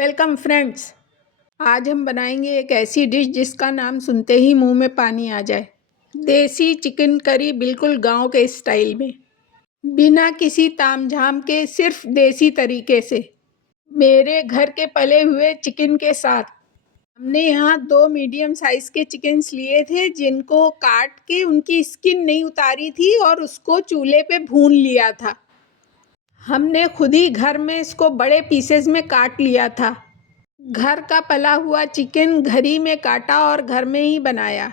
Welcome friends. आज हम बनाएंगे एक ऐसी डिश जिसका नाम सुनते ही मुंह में पानी आ जाए। देसी चिकन करी, बिल्कुल गांव के स्टाइल में, बिना किसी तामझाम के, सिर्फ देसी तरीके से, मेरे घर के पले हुए चिकन के साथ। हमने यहाँ 2 मीडियम साइज के चिकन्स लिए थे जिनको काट के उनकी स्किन नहीं उतारी थी और उसको चूल्हे पे भून लिया था। हमने खुद ही घर में इसको बड़े पीसेस में काट लिया था। घर का पला हुआ चिकन घर ही में काटा और घर में ही बनाया।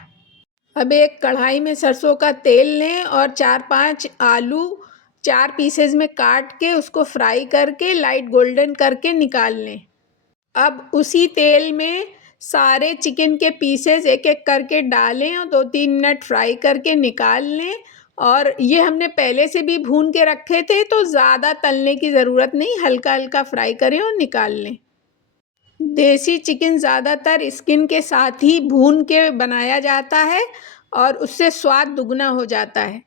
अब एक कढ़ाई में सरसों का तेल लें और 4-5 आलू 4 पीसेस में काट के उसको फ्राई करके लाइट गोल्डन करके निकाल लें। अब उसी तेल में सारे चिकन के पीसेस एक एक करके डालें और 2-3 मिनट फ्राई करके निकाल लें। और ये हमने पहले से भी भून के रखे थे, तो ज़्यादा तलने की ज़रूरत नहीं, हल्का हल्का फ्राई करें और निकाल लें। देसी चिकन ज़्यादातर स्किन के साथ ही भून के बनाया जाता है और उससे स्वाद दुगना हो जाता है।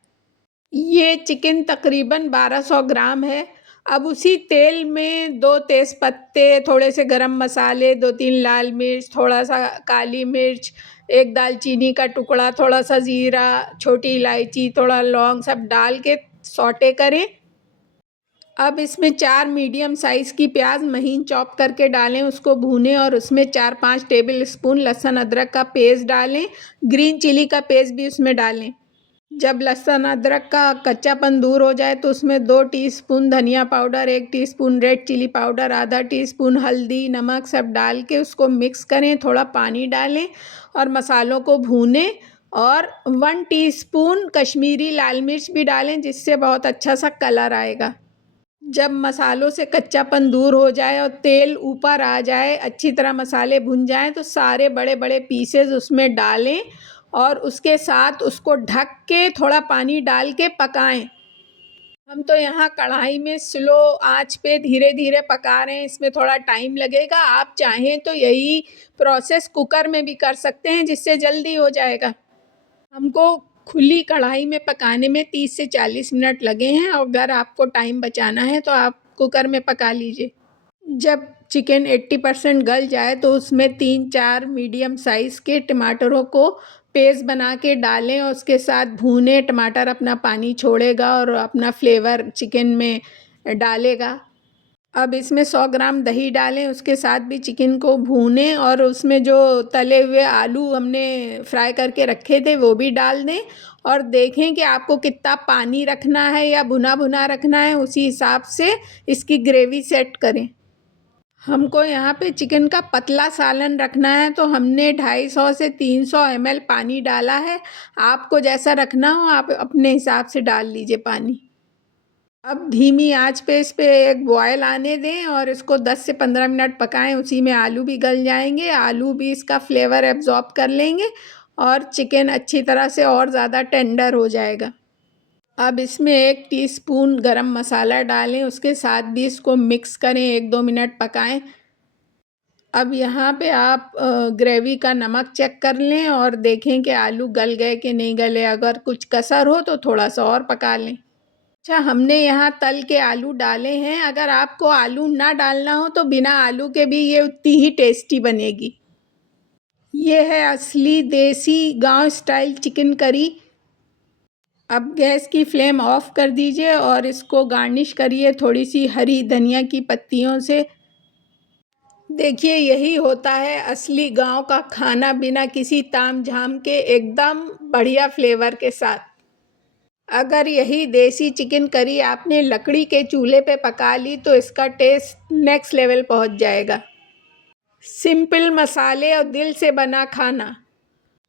ये चिकन तकरीबन 1200 ग्राम है। अब उसी तेल में 2 तेज़पत्ते, थोड़े से गरम मसाले, 2-3 लाल मिर्च, थोड़ा सा काली मिर्च, 1 दालचीनी का टुकड़ा, थोड़ा सा ज़ीरा, छोटी इलायची, थोड़ा लौंग, सब डाल के सौटे करें। अब इसमें 4 मीडियम साइज़ की प्याज महीन चॉप करके डालें, उसको भूनें और उसमें 4-5 टेबल स्पून लहसुन अदरक का पेस्ट डालें। ग्रीन चिली का पेस्ट भी उसमें डालें। जब लहसुन अदरक का कच्चापन दूर हो जाए तो उसमें 2 टीस्पून धनिया powder, 1 teaspoon red chilli powder, आधा टीस्पून हल्दी, नमक सब डाल के उसको मिक्स करें। थोड़ा पानी डालें और मसालों को भूनें और 1 टीस्पून कश्मीरी लाल मिर्च भी डालें, जिससे बहुत अच्छा सा कलर आएगा। जब मसालों से कच्चापन दूर हो जाए और तेल ऊपर आ जाए, अच्छी तरह मसाले भुन जाएं, तो सारे बड़े बड़े पीसेस उसमें डालें और उसके साथ उसको ढक के थोड़ा पानी डाल के पकाएं। हम तो यहाँ कढ़ाई में स्लो आंच पे धीरे धीरे पका रहे हैं, इसमें थोड़ा टाइम लगेगा। आप चाहें तो यही प्रोसेस कुकर में भी कर सकते हैं, जिससे जल्दी हो जाएगा। हमको खुली कढ़ाई में पकाने में 30 से 40 मिनट लगे हैं। और अगर आपको टाइम बचाना है तो आप कुकर में पका लीजिए। जब चिकन 80% गल जाए तो उसमें 3-4 मीडियम साइज़ के टमाटरों को पेस्ट बना के डालें और उसके साथ भूनें। टमाटर अपना पानी छोड़ेगा और अपना फ्लेवर चिकन में डालेगा। अब इसमें 100 ग्राम दही डालें, उसके साथ भी चिकन को भूनें और उसमें जो तले हुए आलू हमने फ्राई करके रखे थे वो भी डाल दें और देखें कि आपको कितना पानी रखना है या भुना भुना रखना है, उसी हिसाब से इसकी ग्रेवी सेट करें। हमको यहाँ पे चिकन का पतला सालन रखना है, तो हमने 250 से 300 ml पानी डाला है। आपको जैसा रखना हो आप अपने हिसाब से डाल लीजिए पानी। अब धीमी आंच पे इस पे एक बॉयल आने दें और इसको 10 से 15 मिनट पकाएं। उसी में आलू भी गल जाएंगे, आलू भी इसका फ्लेवर एब्जॉर्ब कर लेंगे और चिकन अच्छी तरह से और ज़्यादा टेंडर हो जाएगा। अब इसमें 1 टीस्पून गरम मसाला डालें, उसके साथ भी इसको मिक्स करें, 1-2 मिनट पकाएं। अब यहाँ पे आप ग्रेवी का नमक चेक कर लें और देखें कि आलू गल गए कि नहीं गले। अगर कुछ कसर हो तो थोड़ा सा और पका लें। अच्छा, हमने यहाँ तल के आलू डाले हैं। अगर आपको आलू ना डालना हो तो बिना आलू के भी ये उतनी ही टेस्टी बनेगी। ये है असली देसी गांव स्टाइल चिकन करी। अब गैस की फ्लेम ऑफ कर दीजिए और इसको गार्निश करिए थोड़ी सी हरी धनिया की पत्तियों से। देखिए, यही होता है असली गांव का खाना, बिना किसी तामझाम के, एकदम बढ़िया फ्लेवर के साथ। अगर यही देसी चिकन करी आपने लकड़ी के चूल्हे पे पका ली तो इसका टेस्ट नेक्स्ट लेवल पहुंच जाएगा। सिंपल मसाले और दिल से बना खाना।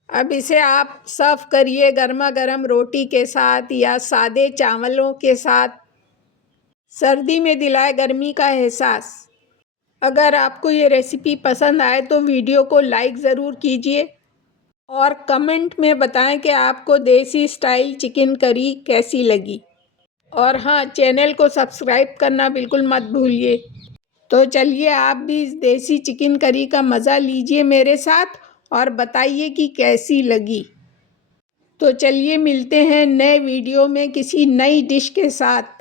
अब इसे आप सर्व करिए गर्मा गर्म रोटी के साथ या सादे चावलों के साथ। सर्दी में दिलाए गर्मी का एहसास। अगर आपको ये रेसिपी पसंद आए तो वीडियो को लाइक ज़रूर कीजिए और कमेंट में बताएं कि आपको देसी स्टाइल चिकन करी कैसी लगी। और हाँ, चैनल को सब्सक्राइब करना बिल्कुल मत भूलिए। तो चलिए, आप भी इस देसी चिकन करी का मज़ा लीजिए मेरे साथ और बताइए कि कैसी लगी। तो चलिए, मिलते हैं नए वीडियो में किसी नई डिश के साथ।